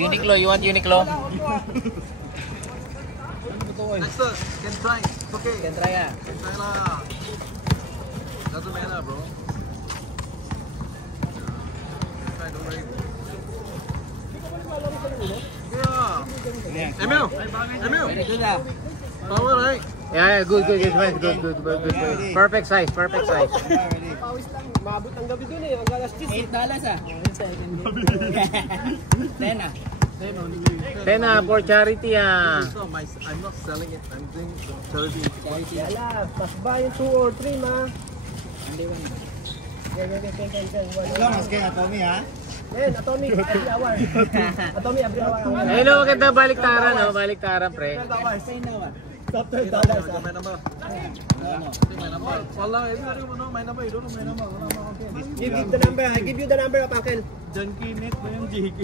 Uniqlo, you want Uniqlo? Next one, can try. Okay. Can try ah. Can try lah. Doesn't matter, bro. Try, don't worry. Yeah. Emil. Very good ah. Power, right? Yeah, good. It's fine. Good. Perfect size. Maabot ang gabi dun eh. Ang alas 10. $8 ah. 10 ah. 10 for charity ah. So I'm not selling it. I'm doing charity. Yala, mas ba yung 2 or 3 ma? Hindi man. Long as kaya Atomy ha? Yan, Atomy every hour. Atomy every hour. Hello, maganda baliktaran oh. Baliktaran pre. Top $12 My number. My number. Wallah, everybody know my number. You don't know my number. Give the number. I give you the number of Uncle. John Kenneth ba yung JK?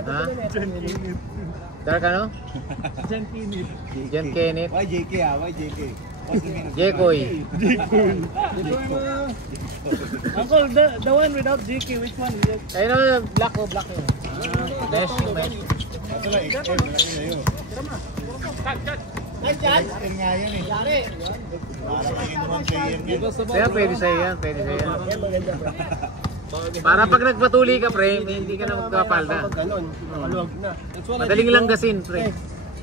Ha? John Kenneth. Dark ano? John Kenneth. John Kenneth. Why JK ah? Why JK? Jekoy. Uncle, the one without JK, which one? Ayun na, black oh. Best. Ito lang, XM. Cut. Nice shot. XM nga yan eh. Yari. Para kayo naman player yan. Kaya pwede sa'yo yan. Yan maganda bro. Para pag nagpatuli ka pre, hindi ka na magkapalda. Ganon. Nakaluwag na. Madaling langgasin pre.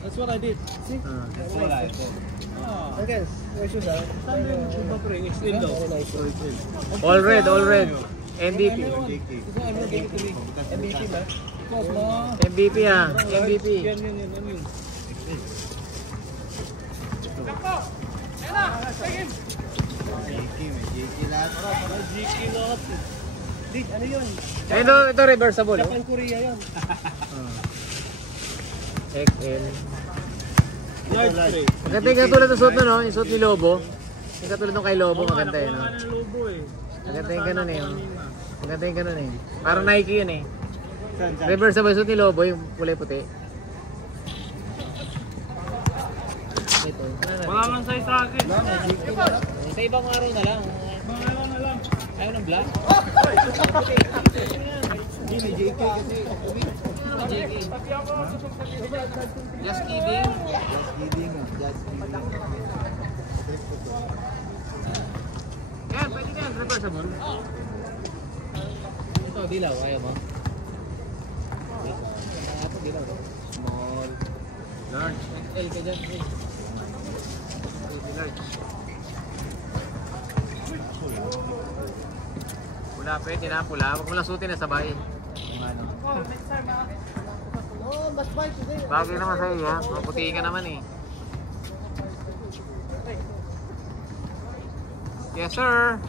That's what I did. See? Wala ito. Okay, where's your dad? All red. MVP. MVP ba? MVP ah. MVP. Ano yun? Ito reversible. Japan Korea yun. XL. Maganda yung katulad ng suot na no? Yung suot ni Lobo. Yung katulad ng kay Lobo, maganda yun. Maganda yung ganun eh. Maganda yung ganun eh. Parang Nike yun eh. Reversible suot ni Lobo, yung kulay puti. Ito. Wala lang size sa akin. Sa ibang araw na lang. Ayaw ng black? Hindi, may JK kasi. JK. Just kidding. Yan, pwede na yan. Reversible. Ito, dilaw. Ayaw mo? Dilaw. Small. Large. XL ka dyan. Large. Pula, pwede na pula. Huwag mo lang suotin na sabay. Bagay naman sa'yo ha. Maputi ka naman eh. Yes sir.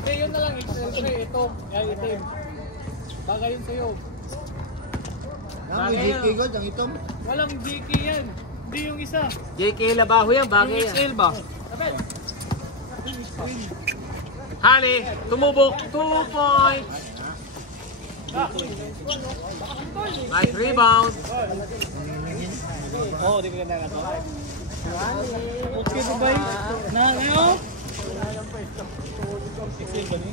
Eh, yun na lang, ito, yan itim. Bagay yun sa'yo. Ang JK gold, ang itom. Walang JK yan. Hindi yung isa. JK Labaho yan, bagay Yung yan. XL ba? Hali, tumubok, 2 points. Nice rebound. Oo, di ba ganda nga to? Okay ba ba yun? Na, ngayon? XL ba ni?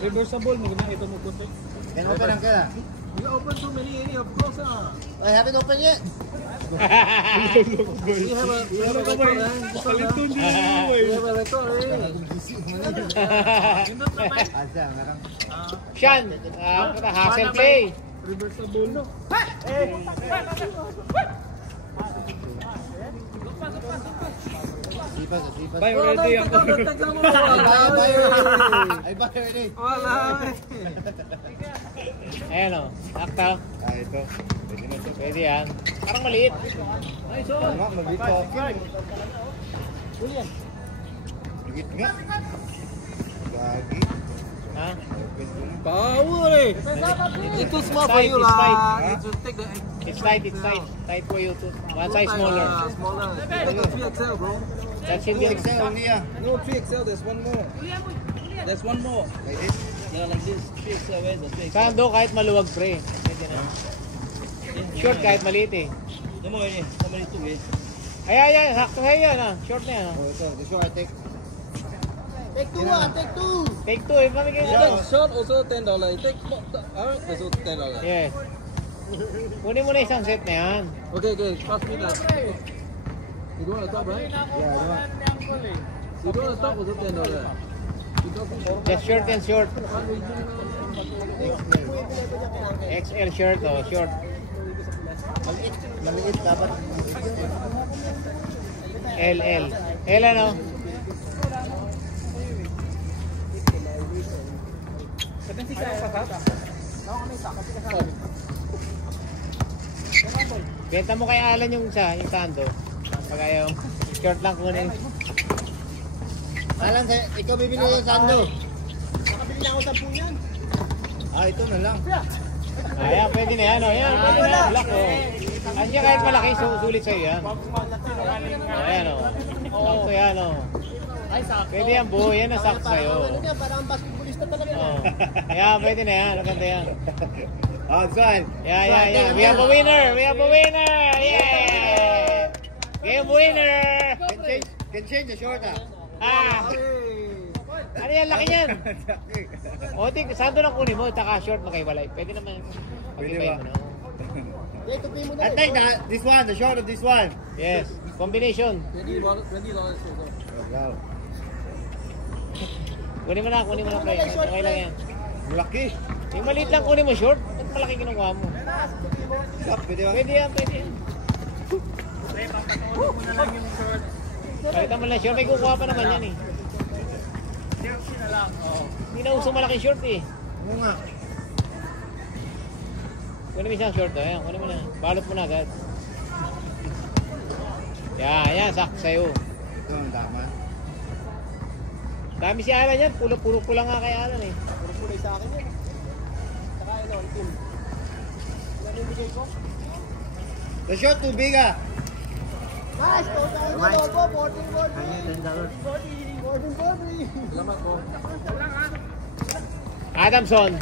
Reversible, magandang ito mo punti. Can open ang kaya? You open so many, of course I haven't opened yet. You have a record, Palitun din mo eh. You have a record Asa, merang. Sean, hustle play. Reversible no? Sipas. Bye already ako. Ay, bye already. Wala. Ayan o, akta. Ito. Pwede na ito. Pwede yan. Parang maliit. Ay, so. Tama, mag-ito. Ligit nga. Gagi. Ha? Power eh. It's too small for you It's tight. lah. You just take the. It's tight. Tight for you too. One size smaller. Smaller. Take a 3XL, bro. That should be 2XL only ah. No 3XL. There's one more. There's one more. Like this. Yeah, like this. Fix weather. Fix. Sando kahit maluwag pre. Pwede na. Short kahit maliit eh. Naman eh. Naman ito eh. Ay, sakto sa'yo yan ah. Short na yan ah. Oh, ito. The short I take. Take two ah. Take two. Take 2 eh, pamigay Yeah, na. short also $10. Take also $10. Yes. Kunin mo na isang set na yan. Okay, pass me that. You go on the top, right? Yeah, You go on the top also $10. Just short and short. XL shirt oh, short. Maliit dapat. LL. L ano? Benta mo kay Alan yung isa, yung Sando. Pag ayaw, short lang kunin. Alam, ikaw bibili ng Sando. Nakabili na ako 10 yan. Ah, ito na lang. Ayan, pwede na yan. Oh. Yan, pwede na. Black oh. Andiyan kahit malaki, sulit sa'yo yan. Ayan oh. Sakto yan oh. Pwede yan buo, yan ang sakto sa'yo. Parang basketballista talaga. Oh. Ayan, pwede na yan. Maganda yan. Ah, Zan. Yeah. We have a winner! We have a winner! Yeah! Game winner! Can change the short ah. Ah! Ano yan? Laki yan! O, sando lang kunin mo, taka short magkaiwalay. Pwede naman pag-ibay mo na. I take this one, the short of this one. Yes, combination. $20 short. Wow. Kunin mo na pre. Okay lang yan. Laki. Yung maliit lang kunin mo short, ba't malaki kinukuha mo? Pwede ba? Pwede yan. Palitan mo lang short, may kukuha pa naman yan eh. Hindi na uso malaking short eh. Oo nga. Kunin mo isang short ayan, kunin mo na. Balot mo na agad. Yan, sakto sa'yo. Ito ang dama. Dami si Alan yan, pulo-pulo lang nga kay Alan eh. Puro-pulay sa akin yan. Saka yun ang team. Namimigay ko. The short too big ah. Nice! Total na lobo. 14-40. Salamat po. Adamson.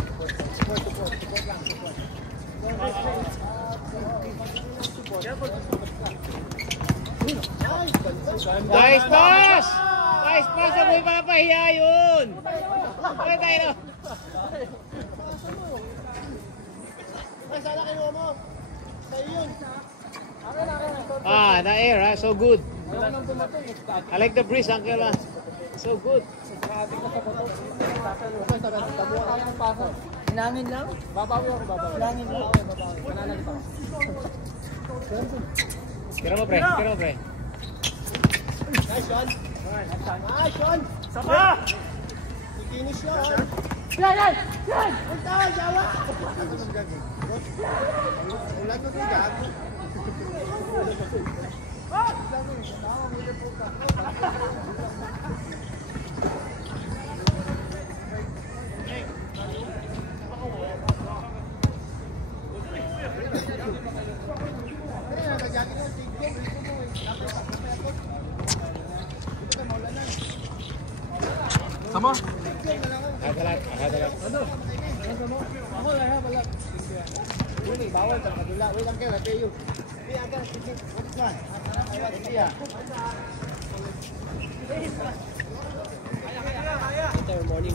Nice pass! Nice pass! Amoy pala pahiya yun! Ano tayo no? Ay, sana kinuha mo. Sa'yo yun. Ah, na-air ha? So good. I like the breeze, Uncle ha? So good. Hinangin lang? Babawi ako. Hinangin lang? Pananalit ako. Tira mo pre. Nice, Sean. Nice, Sean. Sama! Finish yun. Yan! Punta ka, Jawa! Wala ko ito gago. Sama? Hadalat. Ako lang, ha? Balat. Wait, bawal sa kabila. Wait, Uncle, I pay you. Hey, Uncle, what's that? Morning.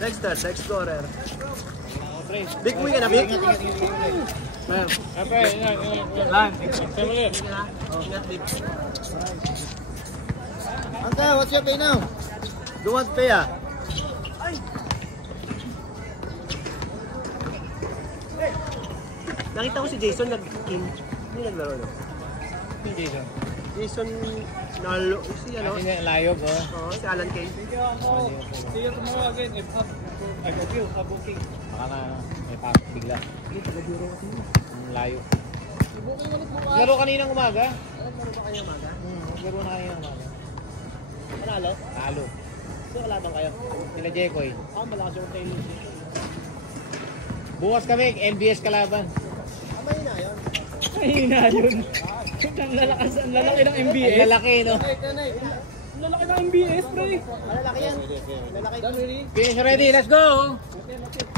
Dexter, the Explorer. Big wing na big. Ma'am. Pre, Uncle, what's your pay now? Don't want pay ah. Nakita ko si Jason nag-team. Hindi naglaro no? Jason. Jason Nalo, si ano? Kasi layog oh. Oo, si Alan Kay. See you tomorrow again. If not, I booking. Baka na may pasok bigla. Layo. Laro kaninang umaga? Ano ba kayo umaga? Laro na kaninang umaga. Manalo? Talo. So, wala bang kayo? Sila Jekoy. Malakas yung tayo. Bukas kami, MBS kalaban. Mahina yun. Mahina yun. Ang lalaki ng MBS. Ang lalaki, no? Ang lalaki ng MBS, pre. Malalaki yan. Lalaki. Finish ready, let's go!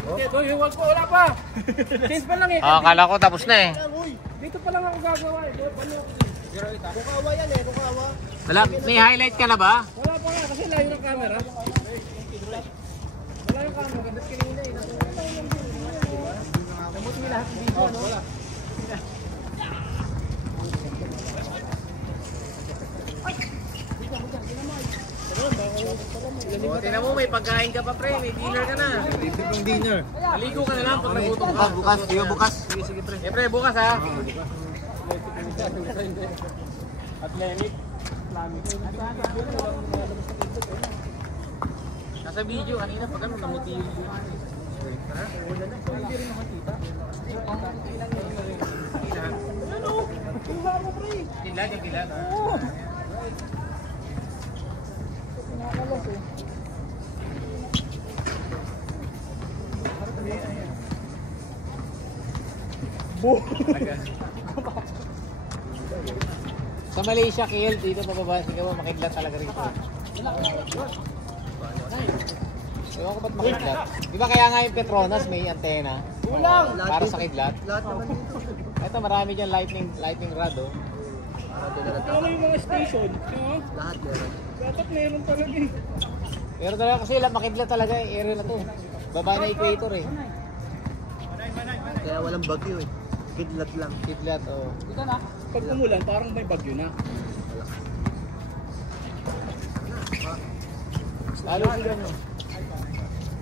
Okay, wag po, wala pa. Change pa lang eh. Akala ko tapos na eh. Dito pa lang ako gagawa eh. Bukawa yan eh, bukawa. Wala, may highlight ka na ba? Wala pa nga, kasi layo ng camera. Wala yung camera, ganda kanina eh. Namuti lahat ng video, no? Wala. O, tingnan mo, may pagkain ka pa, pre. May dinner ka na. Libre kong dinner. Aligo ka na lang pag nagutom ka. Bukas, sige bukas. Sige, pre. Eh, pre, bukas ha. Athletic. Nasa video kanina, pag ano, namuti yung Kilat, yung kilat. Sa Malaysia, Kiel, dito pababa, sigaw, makidlat talaga rito. Ewan ko ba't makidlat. Di ba kaya nga yung Petronas may antena? Kulang! Para sa kidlat. Lahat naman dito. Ito marami dyan lightning rod oh. Ano yung mga station? No? Lahat meron. Dapat meron talaga eh. Pero talaga kasi makidlat talaga yung area na to. Baba na equator eh. Kaya walang bagyo eh. Kidlat lang. Kidlat oh. Pag umulan, parang may bagyo na. Lalo sila nyo.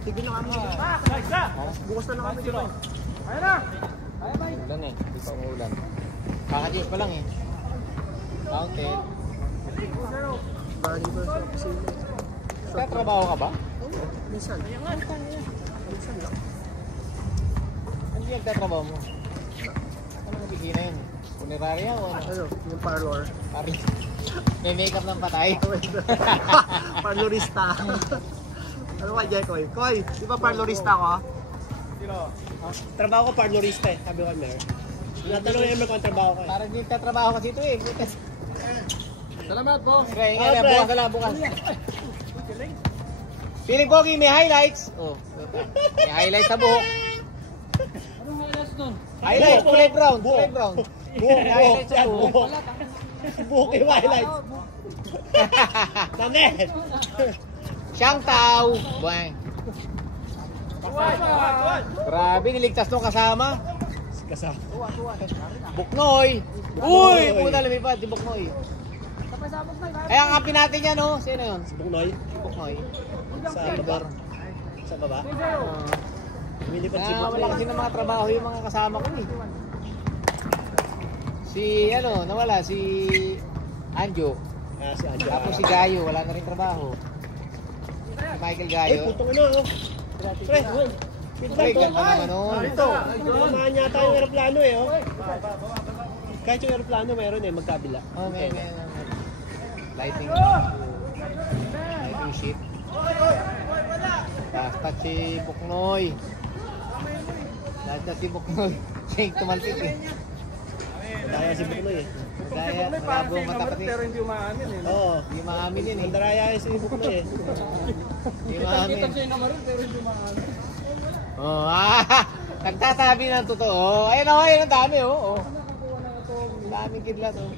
Tigil na kami. Bukas na lang kami dito. Ayan na! Ulan eh. Hindi pa umuulan. Kakadiyos pa lang eh. Mountain. Bali ba sa opisina? Nagtatrabaho ka ba? Minsan. Minsan lang. Ano yung nagtatrabaho mo? Ano nabigina yun? Punerarya o ano? Ano? Yung parlor. Pari. May makeup ng patay. Parlorista. Ano ka dyan, Koy? Koy, di ba parlorista ko? Trabaho ko parlorista eh. Sabi ko kay Mayor. Natanong yung Emer ko ang trabaho ko eh. Parang hindi nagtatrabaho kasi ito eh. Salamat po. Okay, nga bukas na lang, bukas. Feeling ko, may highlights. Oh, may highlights sa buhok. Anong highlights nun? Highlights, kulay brown, kulay brown. Buhok, May highlights sa buhok. Buhok yung highlights. Tanet! Siyang tao. Buwang. Grabe, niligtas nung kasama. Kasama. Buknoy. Uy, puta lumipad, si Buknoy. Ay, ang kapi natin yan, no? Sino yun? Si Buknoy. Buknoy. Sa lugar. Sa baba. Lumilipad si Wala Buknoy. kasi ng mga trabaho yung mga kasama ko eh. Si, ano, nawala, si Anjo. Si Anjo. Tapos si Gayo, wala na rin trabaho. Si Michael Eh, Gayo. putong ano, oh. Pre, Pre, ganda naman nun. Ito, tumahan yata yung aeroplano eh, oh. Kahit yung aeroplano meron eh, magkabila. Oh, may lighting sheet. Basta si Buknoy. Basta si Buknoy. Siya yung tumalpit eh. Daya si Buknoy eh. Kaya malabo matapat eh. Pero hindi umaamin eh. Oo. Hindi maamin yun eh. Mandaraya si Buknoy eh. Hindi maamin. Kita siya yung namarun pero hindi umaamin. Oh, nagtasabi ng totoo. Ayun o, ayun ang dami oh. Ang daming kidlat oh.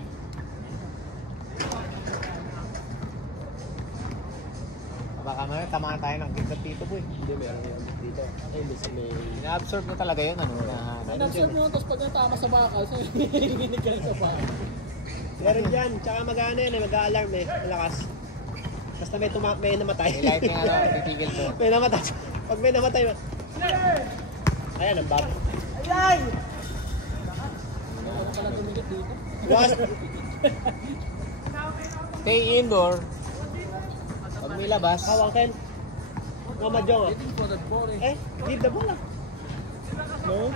Baka man, tamaan tayo ng kidlat dito boy. Hindi, meron yan dito. Ay, may... Ina-absorb mo talaga yun ano na. Nag-serve mo tapos pag natama sa bakal, so hinihinig ka sa bakal. Meron dyan, tsaka mag-ano yan eh, mag-a-alarm eh, malakas. Basta may namatay. May light nga ano, titigil to. May namatay. Pag may namatay, ayan, ang bago. Ayan! Bukas, Stay indoor. Pag may labas. hawakan. Mama Jong, eh, leave the ball ah. No?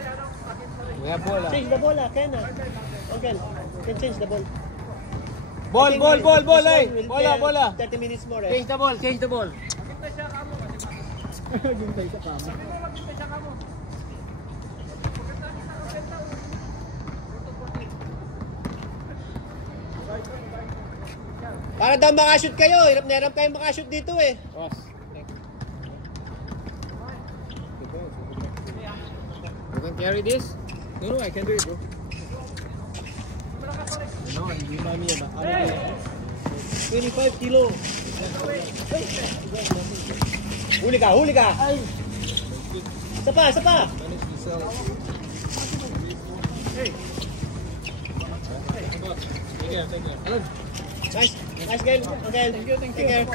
May bola. Change the ball ah, Ken ah. Okay, can change the ball. Ball, I think ball, this ball, ball, one eh. will Bola, be, bola. 30 minutes more eh. Change the ball, change the ball. Gintay sa kama. Para daw makashoot kayo. Hirap na hirap kayo makashoot dito eh. Boss. You can carry this? No, I can do it, bro. No, hindi mami yan. 25 kilo. Huli ka, huli ka! Isa pa, isa pa! Nice, nice game. Okay, thank you, thank you.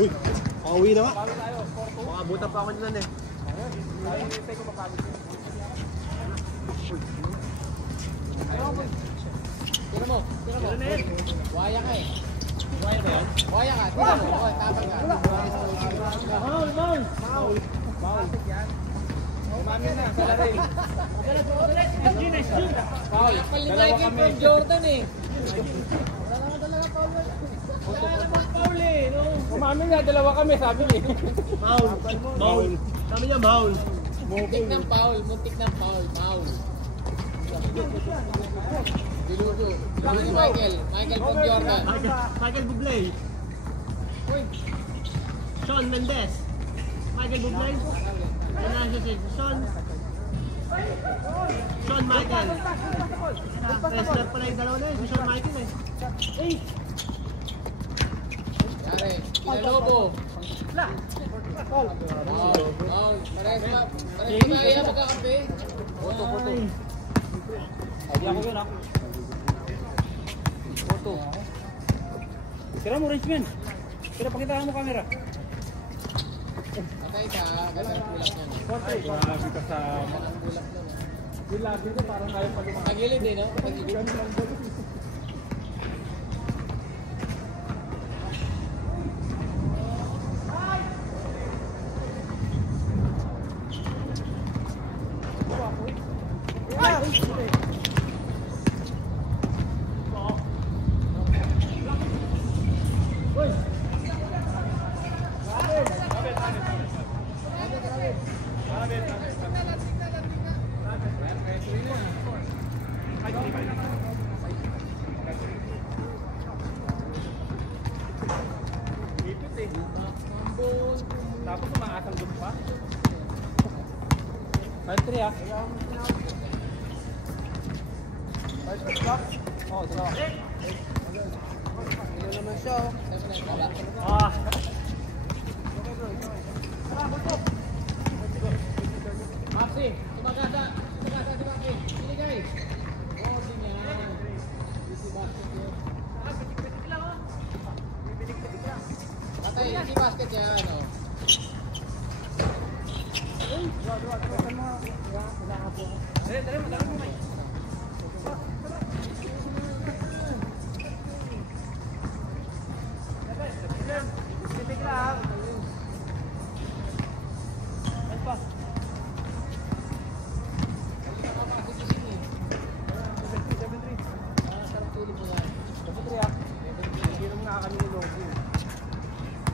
Uy, pauwi na nga. Makabuta pa ako dyan eh. Tira mo. Waya ka eh. Waya ba yun? Waya ka. Tira mo. Oh, tapang ka. Foul. Umami na, salarin. Foul. Palit Nike from Jordan eh. Umami na, dalawa kami, sabi niya. Maul. Sabi niya maul. Muntik ng foul. Foul. Dilugo ni Michael from Jordan. Michael Bublé. Shawn Mendes. Michael Bublé. Shawn Michael. Wrestler pala yung dalawa na yun. Shawn Michael eh. Yari, Kinalobo. Foul. Parehas ba kaya magkakampi? Hindi ako yun, ha? Photo. Tira mo, Richmond. Tira, pakitaan mo camera. Patay ka, ganang bulak yan. Grabe ka sa... Ganang bulak yan. Yung labi ko, parang kaya pa lumakas. Tagilid eh, no? Tagilid. Tapos umaasang doon pa. 5-3, ha? 5-3 block? Oo, dalawa. Ano naman siya oh. Ah! Maxi, tumagasa si Maxi. Siligay. Oh, ganyan. Easy basket yun. Patay, easy basket yan, oh. Dali mo, dali mo, Mike. Specific lang. Ano pa? Sarap tulog mo yan. 7-3, ha? Hindi naman nakakami ni Lobo.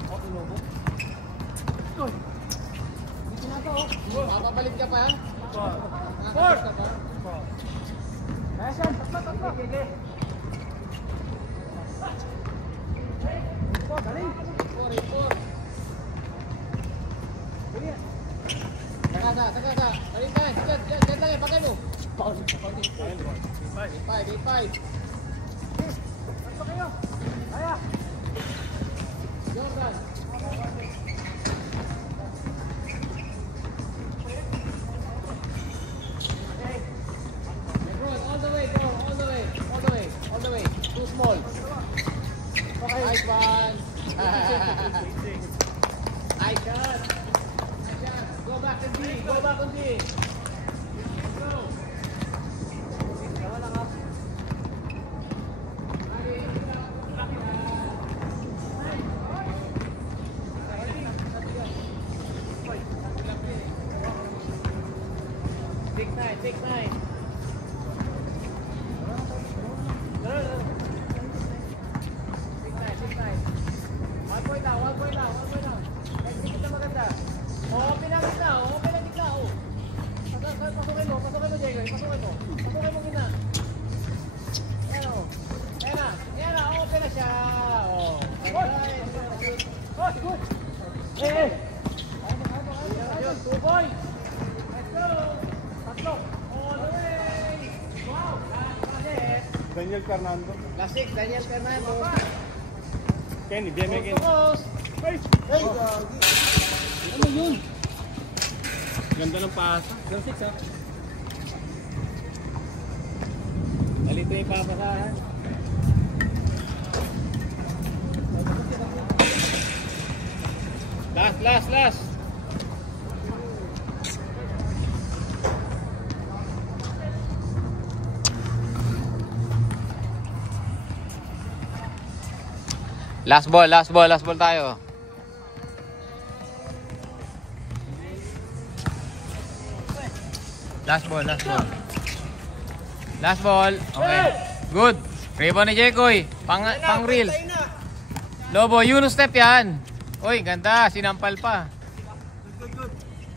Ako ni Lobo. Mapapalit ka pa? Four! Ka pa? Ayan siya, tatlo. Sige. Galing. Four. Takasa. Balik ka. Diyan lang eh, bagay mo. 8-5. Tatlo kayo. Kaya. Jordan. Lebron, all the way. Too small. Okay. Nice one. Nice shot. Go back on D. Go. Tama lang, ha? Six nine. Daniel Fernando. Classic, Daniel Fernando. Kenny, BMX Kenny. Ano yun? Ganda ng pasa. Yung 6 ah. Balito yung papasahan. Last. Last ball tayo. Last ball. Okay. Good. Ribbon ni Jekoy. Pang reel. Lobo, Yunus step yan. Uy, ganda. Sinampal pa.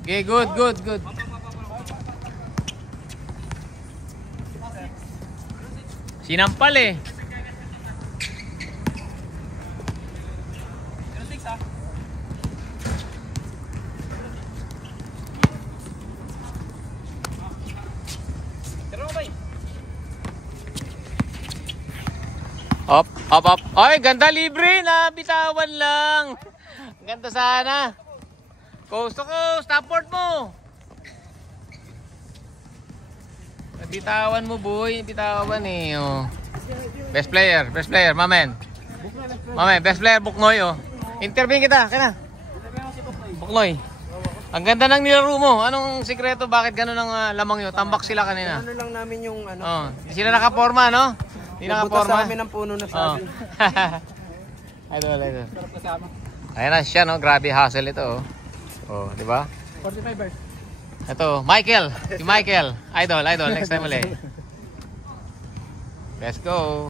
Okay, good. Sinampal eh. Up. Ay, ganda, libre na. Bitawan lang. Ganda sana. Coast to coast. Taport mo. Bitawan mo, boy. Bitawan eh. Oh. Best player. Mamen, best player, Buknoy. Oh. Interview kita. Kaya na. Buknoy. Ang ganda ng nilaro mo. Anong sikreto? Bakit gano'n ang lamang yun? Tambak sila kanina. Ano lang namin yung ano. Oh. Sila nakaporma, no? Hindi Butas nakaporma. sa amin ng puno na sabi. Idol. Sarap kasama. Ayan na siya, no? Grabe hustle ito, oh. Oh, di ba? 45ers. Ito, Michael. Si Michael. Idol. Next time ulit. Let's go.